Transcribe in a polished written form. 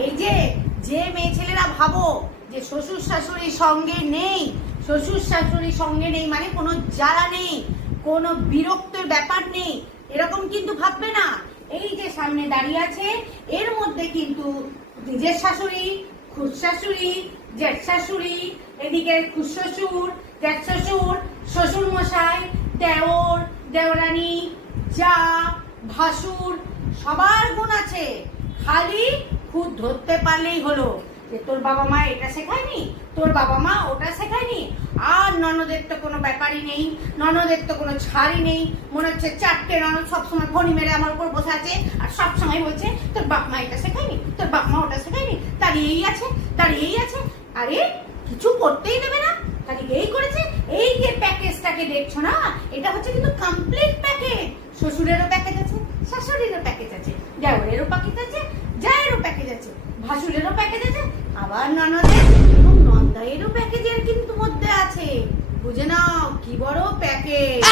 এই যে যে মেয়ে ছেলেরা ভাবো যে শ্বশুর শাশুড়ির সঙ্গে নেই, শ্বশুর শাশুড়ির সঙ্গে নেই মানে কোনো জ্বালা নেই, কোনো বিরক্তের ব্যাপার নেই, এরকম কিন্তু ভাববে না। এই যে সামনে দাঁড়িয়ে আছে এর মধ্যে কিন্তু নিজের শাশুড়ি, খুড়শাশুড়ি, জেঠ শাশুড়ি, এদিকে খুড়শ্বশুর, জেঠ শ্বশুর, শ্বশুর মশাই, দেওর, দেওরানি, যা, ভাসুর সবার গুণ আছে। খালি খুদ ধরতে পারলেই হলো যে তোর বাবা মা এটা শেখায়নি, তোর বাবা মা ওটা শেখায়নি। আর ননদের তো কোনো ব্যাপারই নেই, ননদের তো কোনো ছাড়ই নেই। মনে হচ্ছে চারটে ননদ সবসময় ফণি মেরে আমার উপর বসে আছে আর সবসময় বলছে তোর বাপ মা এটা শেখায়নি, তোর বাপ মা ওটা শেখায়নি, দাঁড়িয়েই আছে দাঁড়িয়েই আছে। আরে কিছু করতেই দেবে না, খালি এই করেছে। এই যে প্যাকেজটাকে দেখছো না, এটা হচ্ছে কিন্তু কমপ্লিট প্যাকেজ। শ্বশুরেরও প্যাকেজ আছে, শাশুড়িরও প্যাকেজ আছে, দেওরেরও প্যাকেজ আছে, জায়েরও প্যাকেজ আছে, ভাসুরেরও প্যাকেজ আছে, আবার ননদের এবং নন্দাইয়েরও প্যাকেজের কিন্তু মধ্যে আছে। বুঝে নাও কি বড় প্যাকেজ।